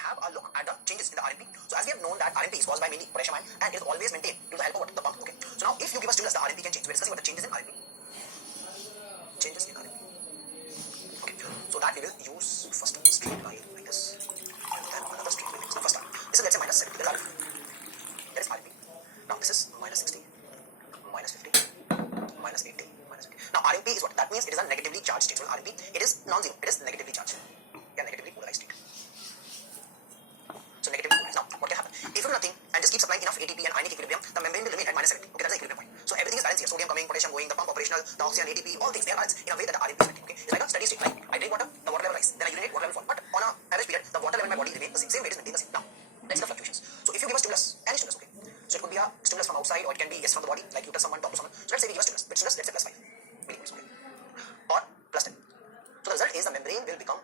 to have a look at the changes in the RNP. So as we have known that RNP is caused by mainly potassium ion and is always maintained to the help of what? The pump. Okay. So now if you give a stimulus, the RNP can change. So we're discussing what the changes in RNP. Changes in RNP. Okay. So that we will use first straight line like this, and then another straight line like this. So first line. This is let's say minus 70. That is RNP. Now this is minus 60, minus 50, minus 80, minus 50. Now RNP is what? That means it is a negatively charged state. So RNP, it is non-zero. It is negatively charged. Yeah, negatively polarized state. So negatively polarized. Now what can happen? If you do nothing and just keep supplying enough ATP and ionic equilibrium, the membrane will remain at minus 70. Okay, that's the equilibrium point. So everything is balanced here. Sodium coming, potassium going, the pump operational, the oxygen, ATP, all things they are balanced in a way that the RNP is maintained. Okay, it's like a steady state. Like I drink water, the water level rise. Then I urinate, water level fall. But on a average period, the water level in my body remains the same. Same rate is maintained the same. Now let's see the fluctuations. So if you give a stimulus, any stimulus, okay. So it could be a stimulus from outside, or it can be yes from the body, like you touch someone, talk to someone. So let's say we give a stimulus. With stimulus, let's say plus 5 millivolts, okay, or plus 10. So the result is the membrane will become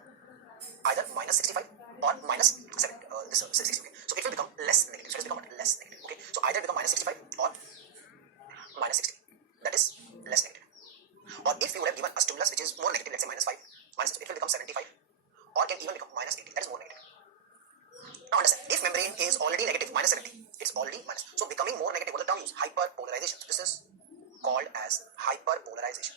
either minus 65 or minus 7. This 60. Okay. So it will become less negative. So it will become what? Less negative. Okay. So either become minus 65 or minus 60. That is less negative. Or if you would have given a stimulus which is more negative, let's say minus 5, minus 2, it will become 75, or can even become minus 80. That is more negative. Now understand, if membrane is already negative, minus 70, it's already minus. So becoming more negative, what the term used? Hyperpolarization. So this is called as hyperpolarization.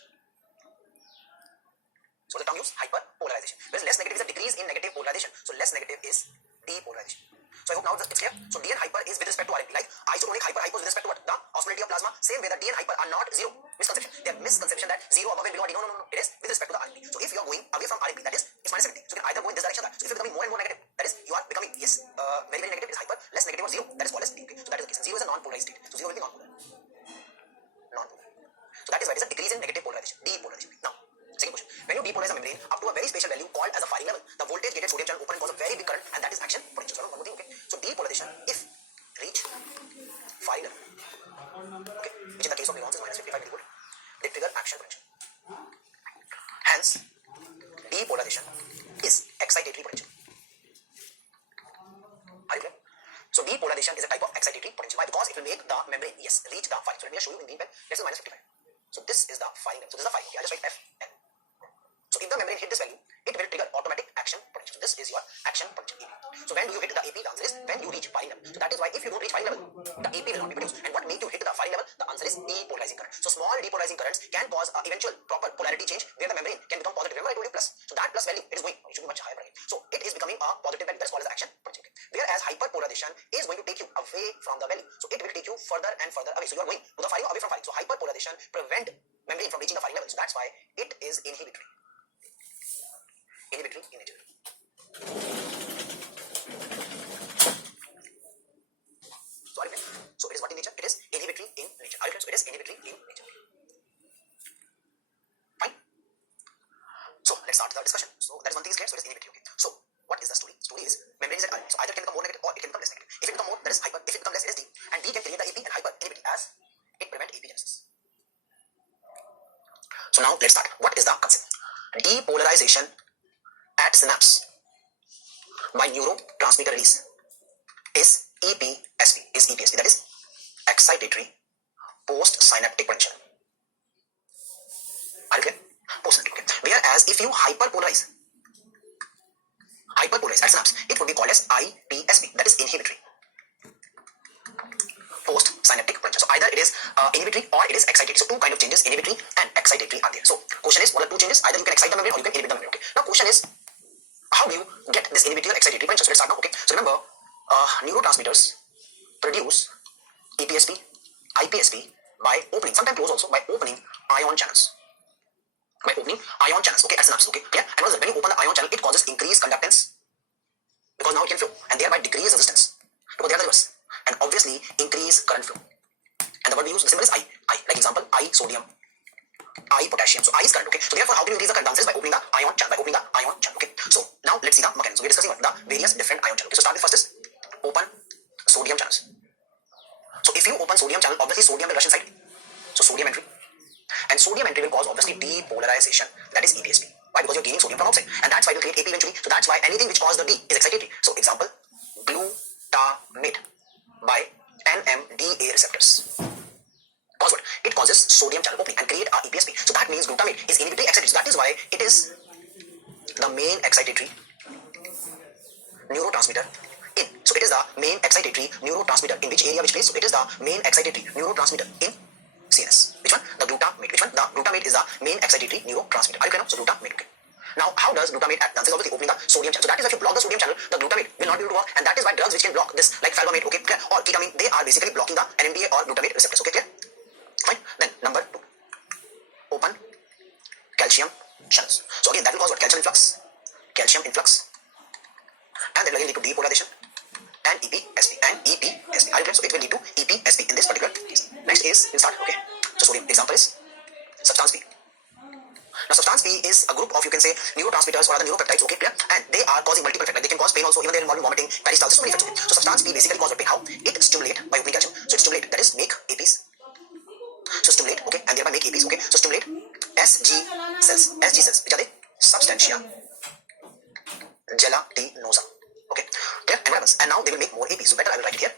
So the term used? Hyperpolarization. Whereas less negative is a decrease in negative polarization. So less negative is depolarization. So I hope now it's clear. So D and hyper is with respect to RNP. Like isotonic hyper is with respect to what? The osmolality of plasma. Same way that D and hyper are not zero. Misconception. They are misconception that zero above and below D. No. It is with respect to the RNP. So if you are going away from RNP, that is it's minus 70. So you can either go in this direction or that. So if you're becoming more and more negative, that is you are becoming very very negative is hyper. Less negative or zero, that is called as D. Okay? So that is the case. Zero is a non-polarized state. So zero will be non-polar. Non-polar. So that is why it is a decrease in negative polarization. Depolarization. Now. Second question. When you depolarize a membrane up to a very special value called as a firing level, the voltage gated sodium channel open and cause a very big current, and that is action potential. So one more thing, okay. So depolarization, if reach firing level, okay, which in the case of neurons is minus 55 millivolt, they trigger action potential. Hence, depolarization is excitatory potential. Are you clear? So depolarization is a type of excitatory potential. Why? Because it will make the membrane reach the firing. So let me just show you in green pen. Let's say minus 55. So this is the firing level. So this is the firing. Okay, I'll just write Fn. So if the membrane hit this value, it will trigger automatic action potential. So this is your action potential AP. So when do you hit the AP? The answer is when you reach firing level. So that is why if you don't reach firing level, the AP will not be produced. And what makes you hit the firing level? The answer is depolarizing current. So small depolarizing currents can cause eventual proper polarity change where the membrane can become positive. Remember I told you plus. So that plus value it is going. It should be much higher again. So it is becoming a positive value. That's called as action potential. Whereas hyperpolarization is going to take you away from the value. So it will take you further and further away. So you are going to the firing away from firing. So hyperpolarization prevent membrane from reaching the firing level. So that's why it is inhibitory. Inhibitory in nature. Sorry, so it is what in nature? It is inhibitory in nature. So it is inhibitory in nature. Fine. So let's start the discussion. So that is one thing is clear. So it is inhibitory. Okay. So what is the story? Story is membrane is at RNP. So either it can become more negative or it can become less negative. If it become more, that is hyper. If it become less, it is D. And D can create the AP and hyper inhibitory as it prevent AP genesis. So now let's start. What is the concept? Depolarization at synapse by neurotransmitter release is EPSP. That is excitatory post-synaptic potential. Are you clear? Post-synaptic. Okay. Whereas if you hyperpolarize at synapse, it would be called as IPSP. That is inhibitory post-synaptic potential. So either it is inhibitory or it is excitatory. So two kind of changes, inhibitory and excitatory are there. So question is, what are two changes? Either you can excite the membrane or you can inhibit the membrane. Okay. Now question is, how do you get this inhibitory or excitatory potential? So let's start now. Okay. So remember, neurotransmitters produce EPSP, IPSP by opening, sometimes close also, by opening ion channels. Okay, at synapse. Okay, yeah. And when you open the ion channel, it causes increased conductance because now it can flow, and thereby decrease resistance because they are the reverse, and obviously increase current flow. And the word we use, the symbol is I. Like example, I sodium, I potassium. So I is current. Okay. So therefore, how do you increase the current? The answer is by opening the ion channel. Okay. So now let's see the mechanism. So we're discussing what the various different ion channels. Okay. So start with first is open sodium channels. So if you open sodium channel, obviously sodium will rush inside. So sodium entry. And sodium entry will cause obviously depolarization. That is EPSP. Why? Because you're gaining sodium from outside. And that's why it will create AP eventually. So that's why anything which causes the D is excitatory. So example, glutamate by NMDA receptors. Cause what? It causes sodium channel opening and create our EPSP. So that means glutamate is inhibitory excitatory. So that is why it is the main excitatory neurotransmitter in. So it is the main excitatory neurotransmitter in which area, which place? So it is the main excitatory neurotransmitter in CNS. Which one? The glutamate. Which one? The glutamate is the main excitatory neurotransmitter. Are you clear now? So glutamate. Okay. Now, how does glutamate act? This is obviously opening the sodium channel. So that is if you block the sodium channel, the glutamate will not be able to work, and that is why drugs which can block this, like felbamate, okay, clear, or ketamine, they are basically blocking the NMDA or glutamate receptors. Okay, clear? Fine. Then number 2, open calcium channels. So again, that will cause what? Calcium influx, and then again lead to depolarization and EPSP and EPSP. Are you clear? So it will lead to EPSP in this particular case. Next is, we'll start. Okay. So sodium example is substance P. Now, substance P is a group of, you can say, neurotransmitters or other neuropeptides, okay, clear? And they are causing multiple effects. Like they can cause pain also, even they are involving vomiting, peristalsis, so many effects. Okay? So substance P basically causes pain. How? It stimulate by opening calcium. So it stimulate, that is make APs. So stimulate, okay, and thereby make APs, okay. So stimulate SG cells, which are they? Substantia gelatinosa, okay, clear? And what happens? And now they will make more APs. So better I will write it here.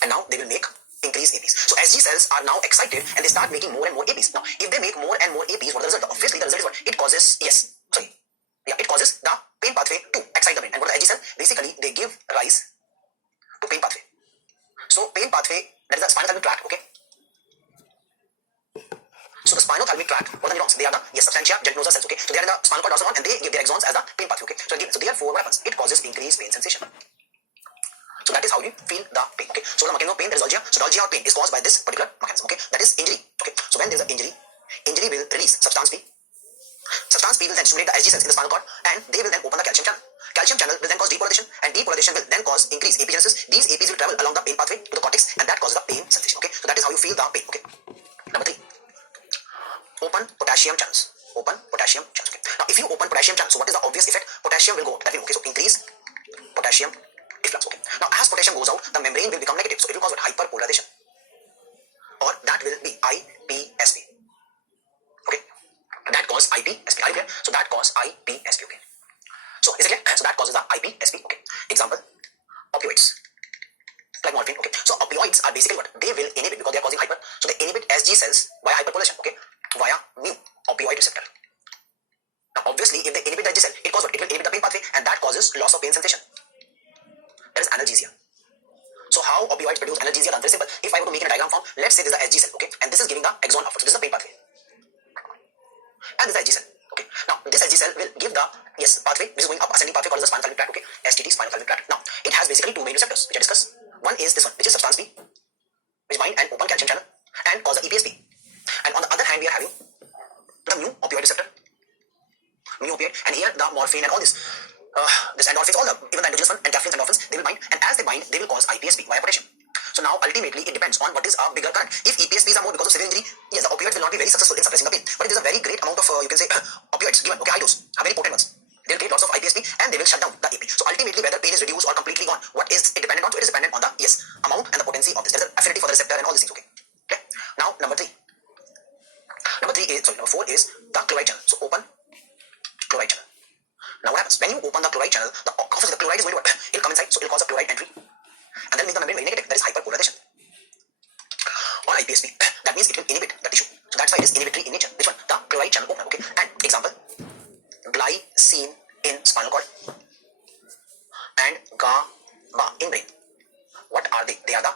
And now they will make increase APs. So SG cells are now excited and they start making more and more APs. Now, if they make more and more APs, what is the result? Obviously, the result is what? It causes, it causes the pain pathway to excite the brain. And what is the SG cell? Basically, they give rise to pain pathway. So, pain pathway, that is the spinothalamic tract, okay? So, the spinothalamic tract, what are the neurons? They are the, substantia gelatinosa cells, okay? So, they are in the spinal cord dorsal one and they give their axons as the pain pathway, okay? So, therefore, what happens? It causes increased pain sensation. So that is how you feel the pain. Okay. So the mechanism of pain, there is algia. So algia or pain is caused by this particular mechanism. Okay. That is injury. Okay. So when there is an injury will release substance P. Substance P will then stimulate the SG cells in the spinal cord, and they will then open the calcium channel. Calcium channel will then cause depolarization, and depolarization will then cause increased apigenesis. These APs will travel along the pain pathway to the cortex, and that causes the pain sensation. Okay. So that is how you feel the pain. Okay. Number 3, open potassium channels. Okay. Now if you open potassium channels, so what is the obvious effect? Potassium will go out. That will, okay. So increase potassium efflux. Okay. Now, as potassium goes out, the membrane will become negative. So, it will cause what? Hyperpolarization. Or that will be IPSP. Okay. That causes IPSP. Are you clear? So, that causes IPSP. Okay. So, is it clear? So, that causes the IPSP. Okay. Example, opioids. Like morphine. Okay. So, opioids are basically what? They will inhibit, because they are causing hyper. So, they inhibit SG cells via hyperpolarization. Okay. Via mu opioid receptor. Now, obviously, if they inhibit the SG cell, it causes what? It will inhibit the pain pathway, and that causes loss of pain sensation. That is analgesia. So how opioids produce analgesia? Very simple. If I were to make in a diagram form, let's say this is the SG cell, okay, and this is giving the axon output. So this is the pain pathway, and this is the SG cell, okay. Now this SG cell will give the pathway which is going up, ascending pathway called the spinothalamic tract, okay, STT, spinothalamic tract. Now it has basically 2 main receptors which I discussed. One is this one, which is substance P, which bind and open calcium channel and cause the EPSP. And on the other hand, we are having the mu opioid receptor, and here the morphine and all this. This endorphins, all the, even the endogenous one, and caffeine endorphins, they will bind, and as they bind, they will cause IPSP via potassium. So now, ultimately, it depends on what is a bigger current. If EPSPs are more because of severe injury, yes, the opioids will not be very successful in suppressing the pain. But if there is a very great amount of, you can say, opioids given, okay, high dose, are very potent ones, they will create lots of IPSP, and they will shut down the AP. So ultimately, whether pain is reduced or completely gone, what is it dependent on? So it is dependent on the, amount and the potency of this. There is an affinity for the receptor and all these things, okay. Okay. Now, number 4 is the chloride channel. So open chloride channel. Now what happens? When you open the chloride channel, the chloride is going to what? It will come inside, so it will cause a chloride entry, and then make the membrane very negative. That is hyperpolarization. Or IPSP. That means it will inhibit the tissue. So that's why it is inhibitory in nature. Which one? The chloride channel opener. Okay. And example, glycine in spinal cord and GABA in brain. What are they? They are the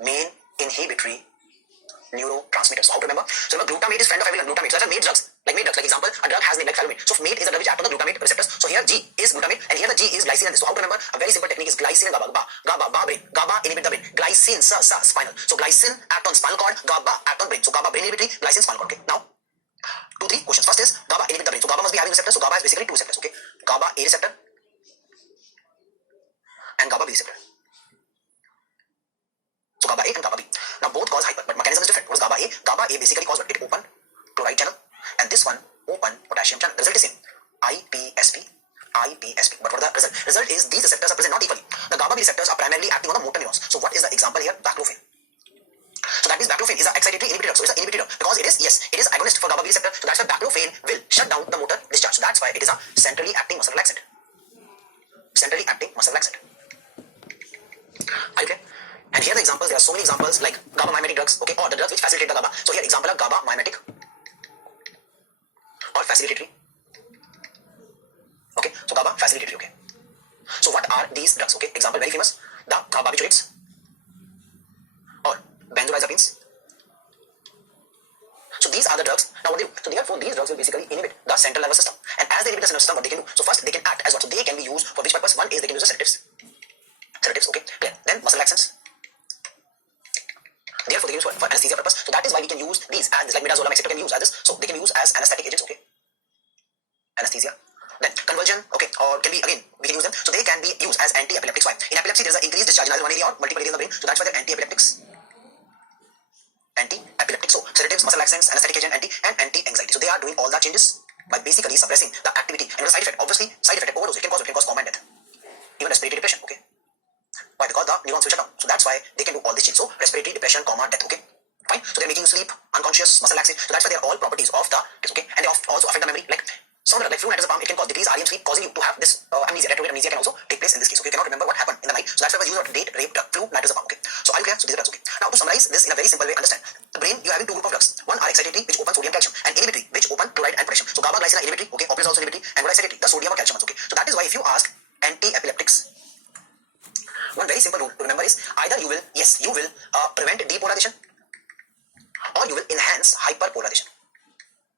main inhibitory neurotransmitters. So how to remember? So remember, glutamate is friend of everyone. Glutamate. So that's made drugs. Like example, a drug has name like felbamate. So mate is a drug which acts on the glutamate receptors. So here G is glutamate, and here the G is glycine. And so how to remember? A very simple technique is glycine and GABA. GABA brain. GABA inhibit the brain. Glycine spinal. So glycine act on spinal cord. GABA act on brain. So GABA brain inhibitory. Glycine spinal cord. Okay. Now 2-3 questions. First is GABA inhibit the brain. So GABA must be having receptors. So GABA is basically 2 receptors. Okay. GABA A receptor and GABA B receptor. So GABA A and GABA B. Now both cause hyper, but mechanism is different. What is GABA A? GABA A basically causes what? It open chloride channel, and this one open potassium channel. The result is same. IPSP. But what is the result? Result is these receptors are present not equally. The GABA B receptors are primarily acting on the motor neurons. So what is the example here? Baclofen. So that means baclofen is an excitatory inhibitor. So it is an inhibitor because it is agonist for GABA B receptor. So that's why baclofen will shut down the motor discharge. So that's why it is a centrally acting muscle relaxant. Are you clear? And here the examples, there are so many examples like GABA mimetic drugs, okay, or the drugs which facilitate the GABA. So here example of GABA mimetic or facilitatory. Okay, so GABA facilitatory, okay. So what are these drugs, okay? Example, very famous, the barbiturates or benzodiazepines. So these are the drugs. Now what they do? So therefore these drugs will basically inhibit the central nervous system. And as they inhibit the central system, what they can do? So first they can act as what? So they can be used for which purpose? One is they can use the sedatives. Sedatives, okay? Clear. Then muscle relaxants. Therefore they can use for anesthesia purpose. So that is why we can use these as this, like midazolam, etc. can use as this. So they can be used as anesthetic agents, okay? Anesthesia. Then conversion, okay, or can be again we can use them. So they can be used as anti-epileptics. Why? In epilepsy there is an increased discharge in either one area or multiple areas in the brain. So that's why they're anti-epileptics. Anti-epileptic. So sedatives, muscle laxants, anesthetic agent, and anti-anxiety. So they are doing all the changes by basically suppressing the activity. And the side effect, obviously, side effect overdose. It can cause coma and death, even respiratory depression. Okay. Why? Because the neurons will shut down. So that's why they can do all these changes. So respiratory depression, coma, death. Okay. Fine. So they're making you sleep, unconscious, muscle laxing. So that's why they are all properties of the okay. And they also affect the memory. Like some like fluid it can cause decreased REM sleep, causing you to have this amnesia. Retrograde amnesia can also take place in this case. Okay, you cannot remember what happened in the night. So that's why we use date, rape, drug, flu, nitrazepam. Okay. So are you clear? So these are drugs. Okay. Now to summarize this in a very simple way, understand the brain. You are having two groups of drugs. One are excitatory, which open sodium, calcium, and inhibitory, which open chloride and potassium. So GABA, glycine are inhibitory. Okay. Opioids also inhibitory, and what is excitatory? The sodium or calcium ones. Okay. So that is why if you ask anti-epileptics, one very simple rule to remember is either you will prevent depolarization or you will enhance hyperpolarization.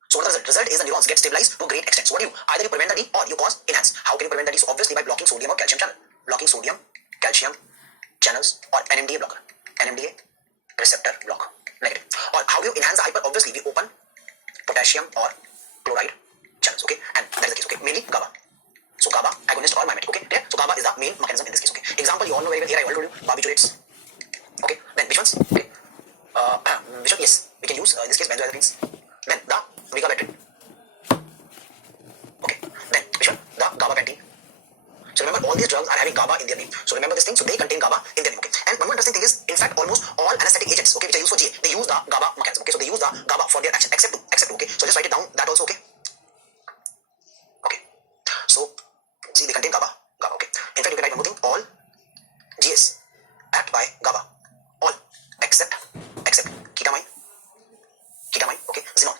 So what is the result is the neurons get stabilized to a great extent. So what do you? Either you prevent the D or you cause enhance. How can you prevent the D? So obviously by blocking sodium or calcium channel. Blocking sodium, calcium channels or NMDA blocker. NMDA receptor block. Negative. Or how do you enhance the hyper? Obviously we open potassium or chloride channels. Okay. And that is the case. Okay. Mainly GABA. So GABA agonist or mimetic. Okay. Clear? So GABA is the main mechanism in this case. Okay. Example you all know very well. Here I already told you barbiturates. Okay. Then which ones? Okay. Which one? Yes. We can use in this case benzodiazepines. Then the vigabatrin. Okay. Then which one? The gabapentin. So remember all these drugs are having GABA in their name. So remember this thing. So they contain GABA in their name. Okay. And one more interesting thing is, in fact, almost all anesthetic agents, okay, which are used for GA, they use the GABA mechanism. Okay. So they use the GABA for their action, except okay. So just write it down. That also okay. Okay. So see, they contain GABA. Okay. In fact, you can write one more thing. All GAs act by GABA. All except ketamine. Okay. Xenon.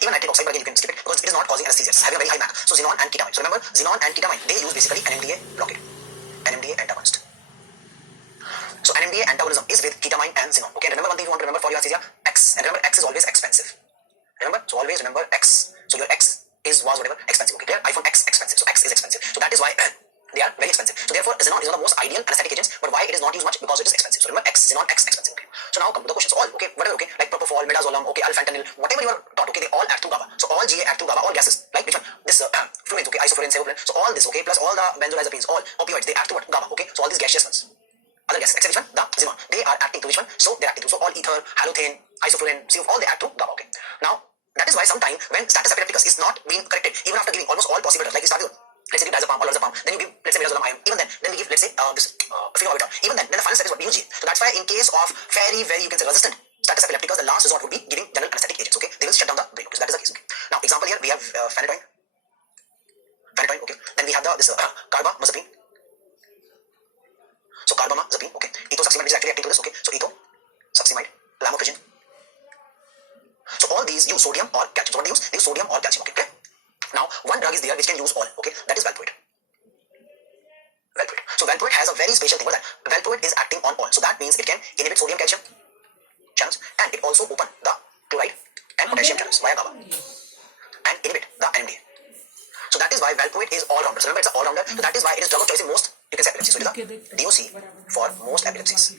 Even nitric oxide, but again you can skip it because it is not causing anesthesia. It's having a very high MAC. So xenon and ketamine. So remember, xenon and ketamine, they use basically NMDA blockade. NMDA antagonist. So NMDA antagonism is with ketamine and xenon. Okay, and remember one thing you want to remember for your anesthesia, X. And remember, X is always expensive. Remember, so always remember X. So your X was whatever expensive. Okay, clear? iPhone X expensive. So X is expensive. So that is why they are very expensive. So therefore, xenon is one of the most ideal anesthetic agents. But why it is not used much? Because it is expensive. So remember, xenon expensive. Okay. So now come to the questions. All okay, whatever. Okay, like propofol, midazolam, okay, alfentanil, whatever you are taught. Okay, they all act through GABA. So all GA act through GABA. All gases, like which one? This fluids. Okay, isoflurane, sevoflurane. So all this. Okay, plus all the benzodiazepines, all opioids, they act through what? GABA. Okay, so all these gaseous ones. Other gases, except which one? The xenon. They are acting through which one? So they are acting through. So all ether, halothane, isoflurane, all they act through GABA. Okay. Now that is why sometimes when status epilepticus is not being corrected, even after giving almost all possible drugs, like we start with, let's say diazepam or lorazepam, then you give, let's say midazolam IM, even then we give, let's say this phenobarbital, even then the final step is what we use GA. So that's why in case of very you can say resistant status epilepticus, the last resort would be giving general anesthetic agents. Okay, they will shut down the brain. Okay, so that is the case. Okay. Now example here we have phenytoin. Okay, then we have this carbamazepine. So carbamazepine. Okay, ethosuximide is actually acting to this. Okay, so ethosuximide, lamotrigine. So all these use sodium or calcium. So what they use? They use sodium or calcium. Okay. Now one drug is there which can use all. Okay, that is valproate. So valproate has a very special thing. What is that? Valproate is acting on all. So that means it can inhibit sodium calcium channels, and it also open the chloride and potassium channels via GABA and inhibit the NMDA. So that is why valproate is all rounder. So remember, it's an all rounder. So that is why it is drug of choice in most, you can say, epilepsy. So it is a DOC for most epilepsies.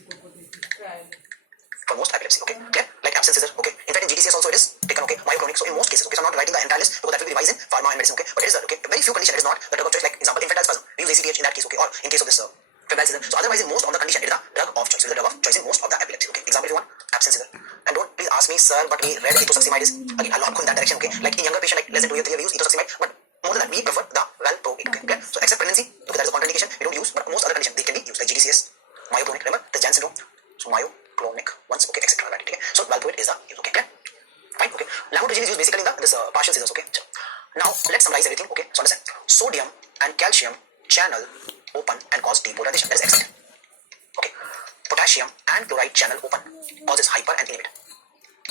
For most epilepsy, okay? Clear? Like absence scissor, okay? In fact, in GTCS also it is taken, okay? Myoclonic. So in most cases, okay? So I'm not writing the entire list because that will be revised in pharma and medicine, okay? But it is, okay? Very few conditions, it is not the drug of choice. Like example, infantile spasm, we use ACTH in that case, okay? Or in case of this febrile scissor. So otherwise, in most of the condition, it is the drug of choice. So it is the drug of choice in most of the epilepsy, okay? Example if you want, absence scissor. And don't please ask me, sir, but we read ethosuximide is, again, I'll not go in that direction, okay? Like in younger patient, like less than 2 years, 3 years, we use ethosuximide, but more than that, we prefer the valproate, okay? So except pregnancy, because that is a contraindication, we don't use, but most other conditions, they can be used, like GDCS, myoclonic, remember, the Jan syndrome. So myoclonic ones, okay, etc. Okay? So valproate is the use, okay? Clear? Fine, okay. Lamotrigine is used basically in this partial scissors, okay? So, now let's summarize everything, okay? So understand, sodium and calcium channel open and cause depolarization. That is excellent. Okay. Potassium and chloride channel open causes hyper and inhibit.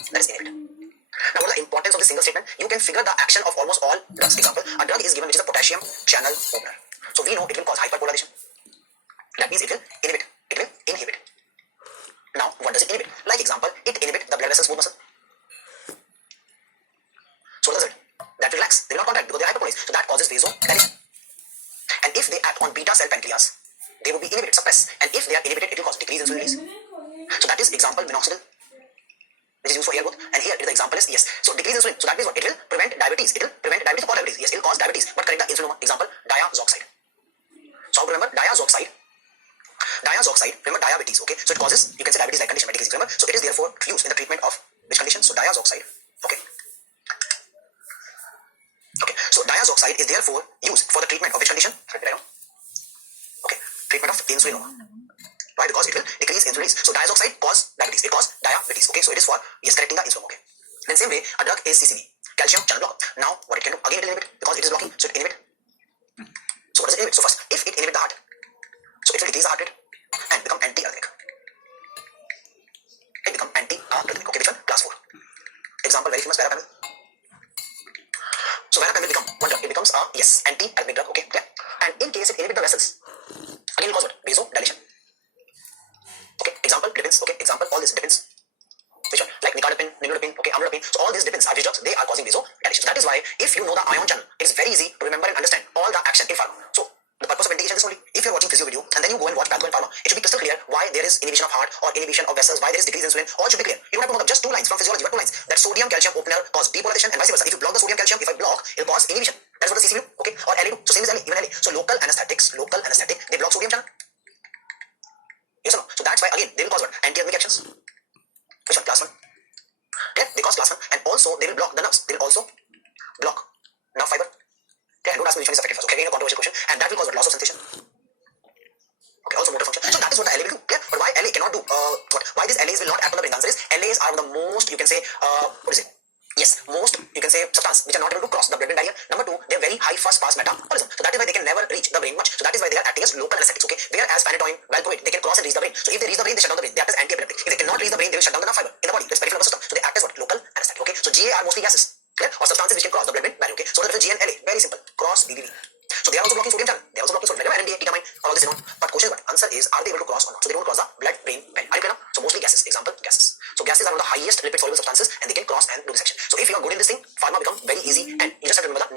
That is inhibit. Now what is the importance of this single statement? You can figure the action of almost all drugs. Example, a drug is given which is a potassium channel opener. So we know it will cause hyperpolarization. That means it will inhibit. It will inhibit. Now, what does it inhibit? Like example, it inhibits the blood vessel smooth muscle. So what does it? That will relax. They will not contract because they are hyperpolarized. So that causes vasodilation. And if they act on beta cell pancreas, they will be inhibited, suppressed. And if they are inhibited, it will cause decreased insulin release. So that is example minoxidil, which is used for hair growth. And here the example is yes. So decrease insulin. So that means what? It will prevent diabetes. It will prevent diabetes or diabetes. Yes, it will cause diabetes, but correct the insulin. Example, diazoxide. So how to remember diazoxide? Diazoxide, remember diabetes, okay? So it causes, you can say diabetes like condition, medical disease, remember? So it is therefore used in the treatment of which condition? So diazoxide, okay? Okay, so diazoxide is therefore used for the treatment of which condition? Okay, treatment of insulinoma. Why? Because it will decrease insulin release. So diazoxide cause diabetes, it cause diabetes, okay? So it is for, yes, correcting the insulin, okay? In the same way, a drug is CCB, calcium channel blocker. Now, what it can do? Again, it will inhibit, because it is blocking, so it inhibit. So what does it inhibit? So first, if it inhibit the heart, so it will decrease the heart rate and become anti-arrhythmic. It become anti-arrhythmic, okay? Which one? Class 4. Example, very famous, verapamil. So verapamil become one drug. It becomes a, yes, anti-arrhythmic drug, okay? Yeah. And in case it inhibit the vessels, again it cause what? Vasodilation. Okay, example, dipins, okay? Example, all these dipins. Which one? Like nicardipine, nimodipine, okay, amlodipine. So all these dipins are drugs, they are causing vasodilation. So that is why if you know the ion channel, it is very easy to remember and understand all the action in pharma. So the purpose of integration is only, if you are watching physio video and then you go and watch patho and pharma, it should be crystal clear why there is inhibition of heart or inhibition of vessels, why there is decreased insulin, all should be clear. You don't have to know just 2 lines from physiology, but 2 lines. That sodium calcium opener cause depolarization and vice versa. If you block the sodium calcium, if I block, it will cause inhibition. That is what the CCB do, okay? Or LA do. So same as LA, even LA. So local anesthetic, they block sodium channel. Yes or no? So that's why again they will cause what? Anti-arrhythmic actions. Which one? Class 1. Okay, they cause class 1 and also they will block the nerves. They will also block nerve fiber. Okay, and don't ask me which one is affected first. Okay, again a controversial question, and that will cause what? Loss of sensation. Okay, also motor function. So that is what the LA will do. Okay, but why LA cannot do what? Why these LAs will not act on the brain? The answer is LAs are the most, you can say, what is it? Yes, most, you can say, substance which are not able to cross the blood-brain barrier. Number 2, they are very high first pass metabolism. So that is why they can never reach the brain much. So that is why they are acting as local anesthetics. Okay, whereas phenytoin, valproate, they can cross and reach the brain. So if they reach the brain, they shut down the brain. They act as anti-epileptic. If they cannot reach the brain, they will shut down the nerve fiber in the body. It's peripheral nervous system. So they act as what? Local anesthetic. Okay, so GA are mostly gases. Clear? Or substances which can cross the blood-brain barrier. Okay, so what is G and LA? Very simple. Cross BBB. So they are also blocking sodium channel. They are also blocking sodium. NMDA, ketamine, all this is known. But question is what? Answer is, are they able to cross or not? So they don't cross the blood-brain barrier. Are you clear now? So mostly gases. Example, gases. So gases are one of the highest lipid soluble substances and they can cross and do dissection. So if you are good in this thing, pharma become very easy and you just have to remember the